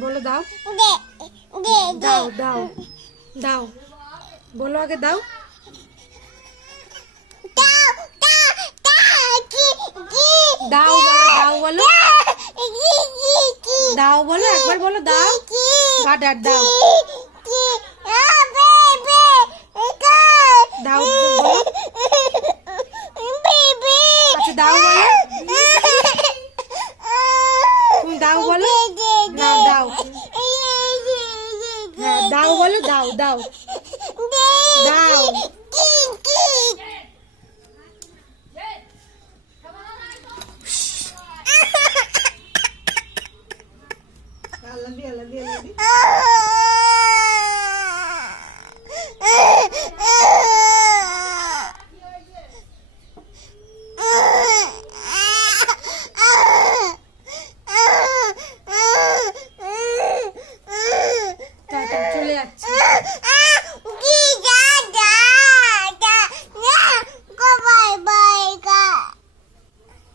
বলো দাও দাও দাও দাও বলো আগে দাও দাও বলো দাও বলো একবার বলো দাও গাডার দাও দাও বলো আচ্ছা দাও বলো তুমি দাও বলো না দাও দাও বলো দাও দাও দাও I love you.